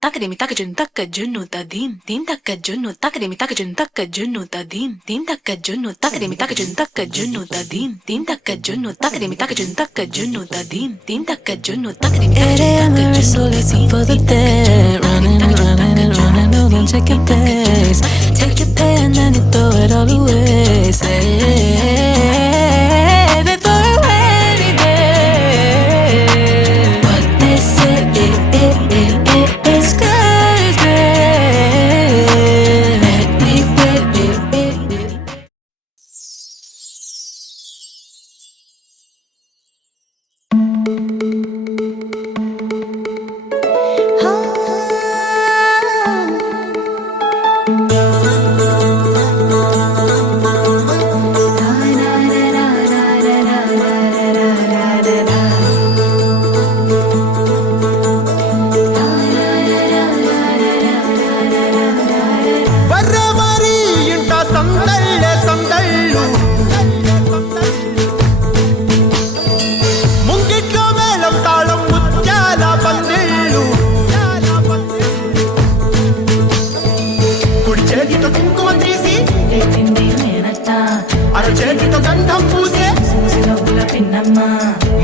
takademi takajun takajunu tadim dim takajunu takademi takajun takajunu tadim dim takajunu takademi takajun takajunu tadim dim takajunu takademi takajun takajunu tadim dim takajunu takademi takajun so listen for the dead. Running and running and running, no don't check your pace. Take your pen and you throw it all away. Save it for a rainy day. What they say is crazy.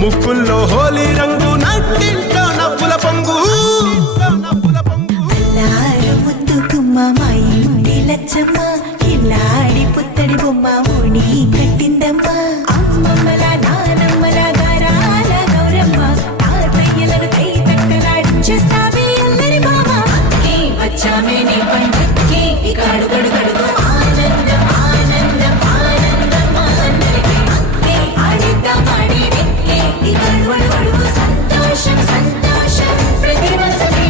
ముక్కుల్లో Holi రంగు నట్టింట్లో నవ్వుల పొంగు అల్లారు ముద్దు గుమ్మ మా ఇంటి లచ్చమ్మ కిల్లాడి పుత్తడి బొమ్మ ఓణి కట్టిందమ్మ అమ్మమ్మల నానమ్మల గారాల గౌరమ్మ తాతయ్యలను కై తట్టలాడించేస్తావి అల్లరి బావ అక్కి వచ్చామే నీ పండక్కి ఇక అడుగడు గడుగు ఆనందం ఆనందం ఆనందం అందరికీ అక్కి ఆడిద్దాం ఆడి వెక్కి ఇక అడుగడు సంతోషం సంతోషం ప్రతి మనసుకి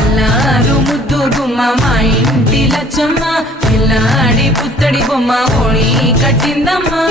అల్లారు ముద్దు గుమ్మ మా ఇంటి లచ్చమ్మ పిల్లాడి పుత్తడి బొమ్మ ఓణి కట్టిందమ్మా